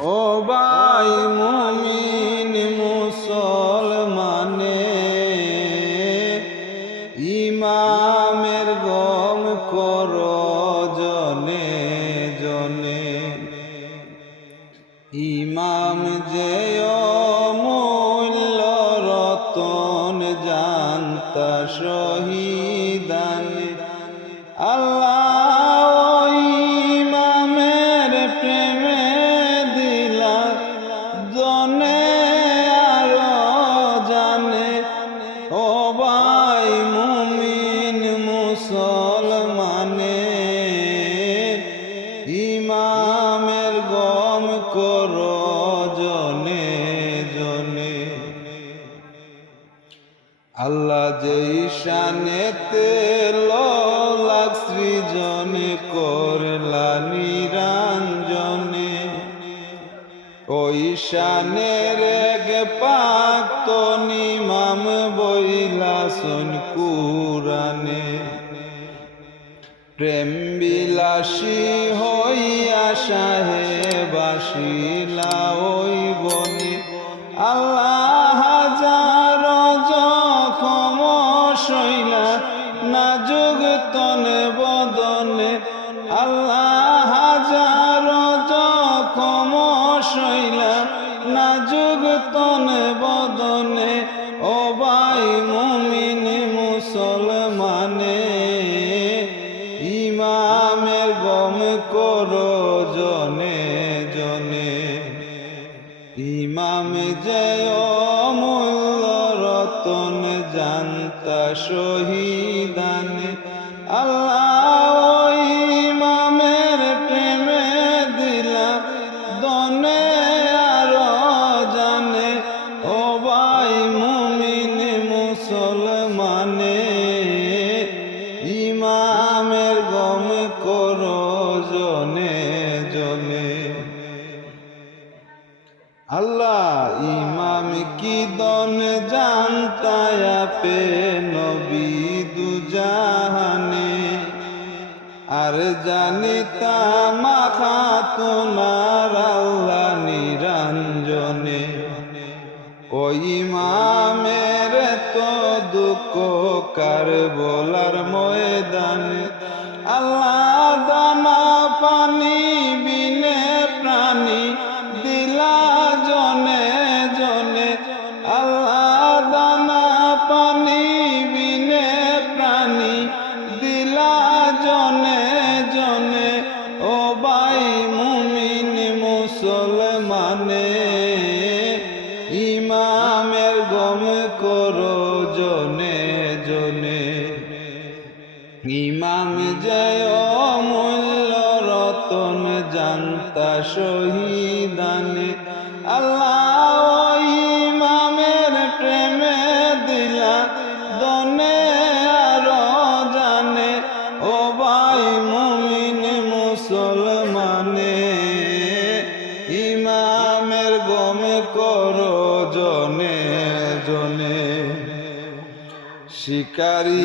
ও ভাই মুমিন মুসলমানে, ইমামের গম করো জনে জনে। ইমাম যে অমূল্য রতন জানতা শহীদানে। আল্লাহ ইমামের প্রেমে দিলা জনে আর জানে। ও ভাই মুমিন মুসলমানে, ইমামের গম করো জনে জনে। আল্লাহ যেই শানেতে লাখ সৃজনে করলা নিরঞ্জনে, ওই শানের গে পাক তো ইমাম বইলা শুন কুরানে। প্রেম বিলাসী হইয়া শাহে বাসিলা ওই বনে। আল্লাহ হাজার জখম শৈলা নাজুক তনে বদনে। আল্লাহ হাজার জখম শৈলা নাজুক তনে বদনে। ও ভাই মুমিন মুসলমানে, ইমামের গম করো জনে জনে। ইমাম যে অমূল্য রতন জানতা শহীদানে। আল্লাহ ইমামের প্রেমে দিলা দনে আর জানে। ও ভাই মুমিন মুসলমানে, ইমামের গম করো জনে জনে। আল্লাহ ইমাম কি দন জানতায়া পে নবী দুজাহানে। আর জানিতা মাখা তোনার আল্লাহ নিরঞ্জনে। ও ইমামের তো দুঃখ কার বলার ময়দানে। আল্লাহ দানা পানি বিনে প্রাণী দিলা জনে জনে। আল্লাহ দানা পানি বিনে প্রাণী দিলা জনে জনে। ও ভাই মুমিন মুসলমানে, ইমামের গম করো জনে জনে। ইমাম যে অমূল্য রতন জানতা শহীদানে। আল্লাহ ইমামের প্রেমে দিলা দনে আর জানে। ও ভাই মুমিন মুসলমানে, ইমামের গম করো জনে জনে। শিকারী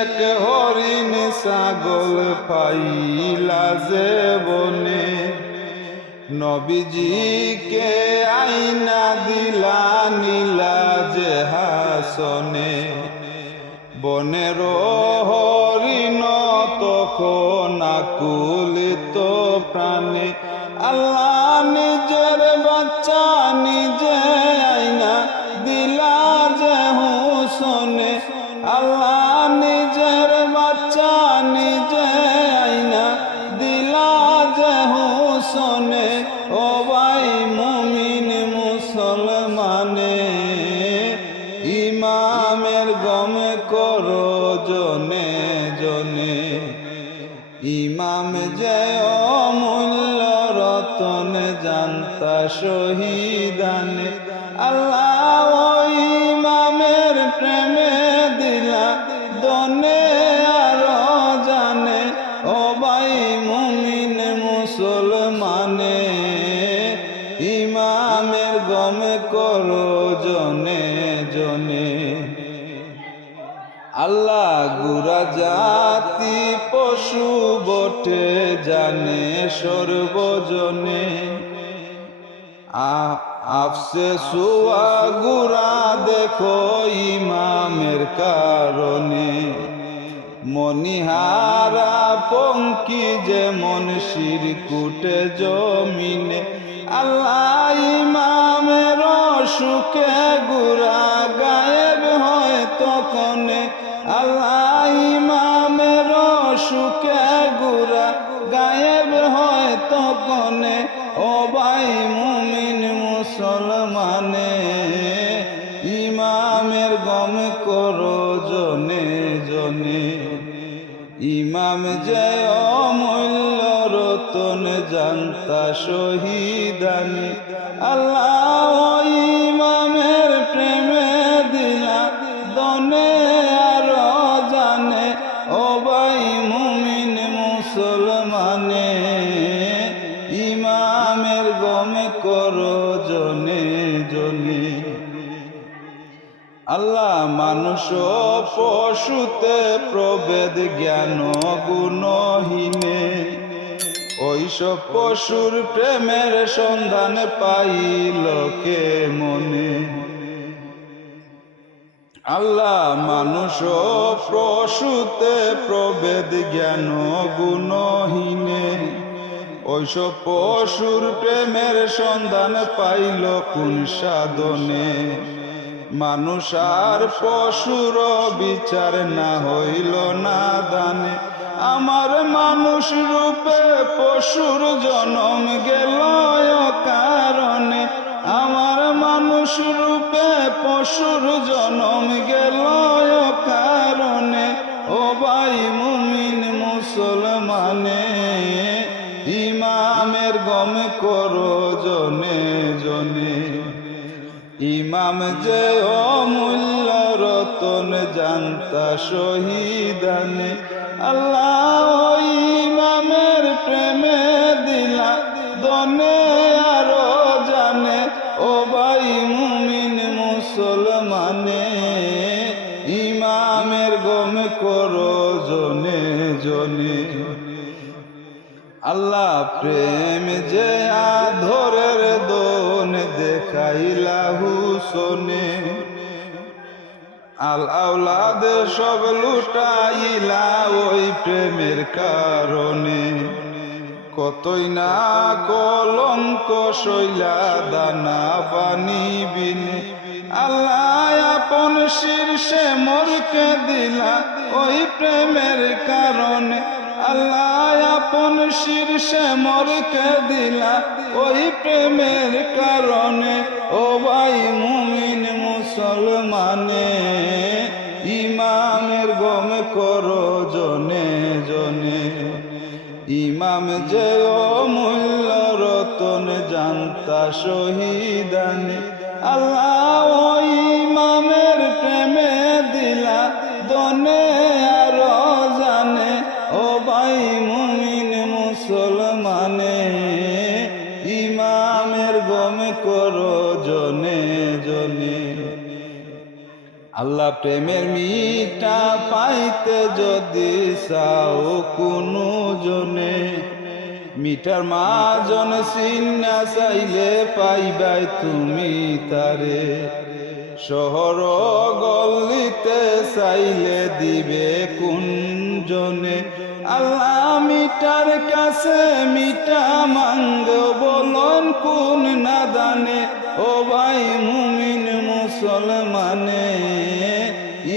এক হরিণ ছাগল পাইলা যে বনে। নবীজিকে আইনা দিলা নীলা যে হাসনে। বনের হরিণ তখন আকুলিত প্রাণে। আল্লাহ নিজের বাচ্চা নিজে আইনা দিলা যে হুসনে। আল্লাহ নিজের বাচ্চা নিজে আইনা দিলা যে হুসনে। ও ভাই মুমিন মুসলমানে, ইমামের গম করো জনে জনে। ইমাম যে অমূল্য রতন জানতা শহীদানে। আল্লাহ ইমামের প্রেমে দিলা দনে আর জানে। ও ভাই মুমিন মুসলমানে, ইমামের গম করো জনে জনে। আল্লাহ গুরা জাতি পশু বটে জানে সর্বজনে, আফসে সুয়া গুরা দেখো ইমামের কারণে, মনিহারা পঙ্কি যেমন শিরকুটে জমিনে। আল্লাহ ইমামের সুখে গুরা গায়েব হয় তখনে, আল্লাহ ইমামের সুখে গুরা গায়েব হয় তখনে। ও ভাই মুমিন মুসলমানে, ইমামের গম করো জনে জনে। ইমাম যে অমূল্য রতন জানতা শহীদানি, আল্লাহ ইমামের প্রেমে দিলা দনে আরো জানে। ও ভাই মুমিন মুসলমানে, ইমামের গমে করো জনে জনে। আল্লাহ মানুষ পশুতে প্রভেদ জ্ঞান গুণহীনে, ওইসব পশুর প্রেমের সন্ধান পাইল কে মনে। আল্লাহ মানুষ পশুতে প্রভেদ জ্ঞান গুণহীনে, ওইসব পশুর প্রেমের সন্ধান পাইল কোন সাধনে। মানুষ আর পশুর বিচার না হইল না দানে, আমার মানুষ রূপে পশুর জনম গেল কারণে, আমার মানুষ রূপে পশুর জনম গেল কারণে। ও ভাই মুমিন মুসলমানে, ইমামের গম করো জনে জনে। ইমাম যে অমূল্য রতন জানতা শহীদানে, আল্লাহ ইমামের প্রেমে দিলা দনে আরো জানে। ও ভাই মুমিন মুসলমানে, ইমামের গম করো জনে জনে। আল্লাহ প্রেম যে আধরের দোন দেখাইলা হুসনে, আল আওলাদ সব লুটাইলা ওই প্রেমের কারণে। কতই না কলঙ্ক সইলা দানা পানি বিনে, আল্লাহ আপন শীর্ষে মোরকে দিলা ওই প্রেমের কারণে, আল্লাহ আপন শীর্ষে মোরকে দিলা ওই প্রেমের কারণে। ও ভাই মুমিন মুসলমানে, ইমামের গম করো জনে জনে। ইমাম যে অমূল্য রতন জানতা শহীদানে, আল্লাহ ইমামের প্রেমে দিলা দনে আরো জানে। ও ভাই মুমিন মুসলমানে, ইমামের গম করো জনে জনে। আল্লাহ প্রেমের মিটা পাইতে যদি চাও কোনো জনে, মিটার মাজন চিন্না চাইলে পাইবাই তুমি তারে। শহর গলিতে চাইলে দিবে কোন জনে, আল্লাহ মিটার কাছে মিটা মাঙ্গ বলন কোন না দানে। ও ভাই মুমিন মুসলমানে,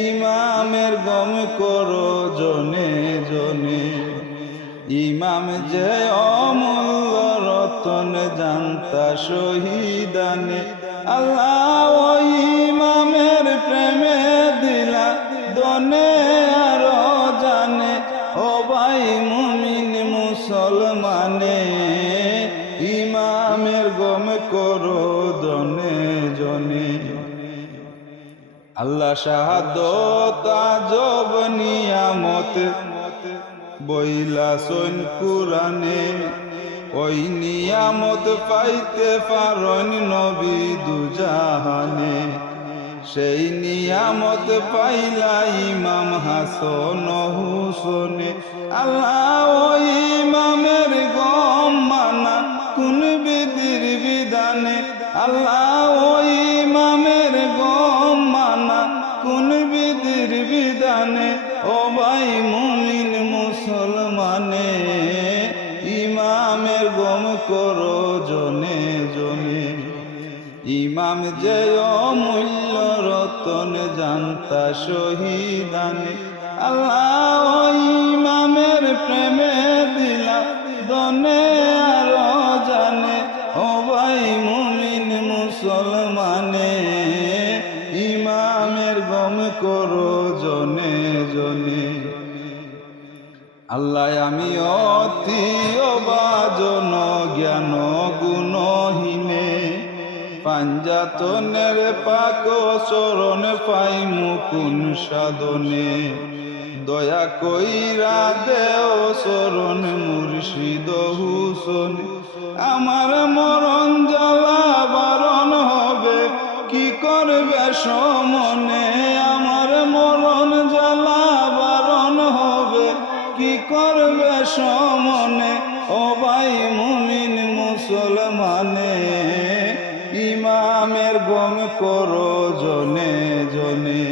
ইমামের গম করো জনে জনে। ইমাম যে অমূল্য রতন জানতা শহীদানে, আল্লাহ ইমামের প্রেমে দিলা দনে আরো জানে। ও ভাই মুমিন মুসলমানে, ইমামের গম করো জনে জনে। আল্লাহ শাহাদত আজব নিয়ামত বইলা সৈন কুরানে, ওই নিয়ামত পাইতে পারন নবী দুজাহানে। সেই নিয়ামত পাইলা ইমাম হাসন হুসনে, আল্লাহ ওই ইমামের গম মানা কোন বিধির বিধানে। করো জনে জনে। ইমাম যে অমূল্য রতন জানতা শহীদানে, আল্লাহ ইমামের প্রেমে দিলা দনে আরো জানে। ও ভাই মুমিন মুসলমানে, ইমামের গম করো জনে জনে। আল্লাহ আমি অতি অবাজন জ্ঞান গুণহীনে, পাঞ্জাতনের পাক চরণ পাই মুকুন সাধনে। দয়া কইরা দেও চরণ মুর্শিদ হুসন, আমার মরণ জ্বালা বারণ হবে কি করবে সমনে। আমার মরণ জ্বালা বারণ হবে কি করবে সমনে। ও ভাই মুমিন মুসলমানে, ইমামের গম করো জনে জনে।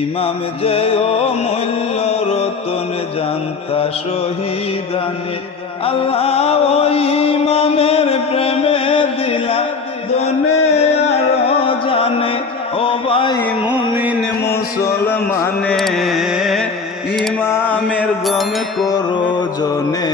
ইমাম যে অমূল্য রতন জানতা শহীদানে, আল্লাহ ও ইমামের প্রেমে দিলা দনে আরো জানে। ও ভাই মুমিন মুসলমানে, ইমামের গম করো জনে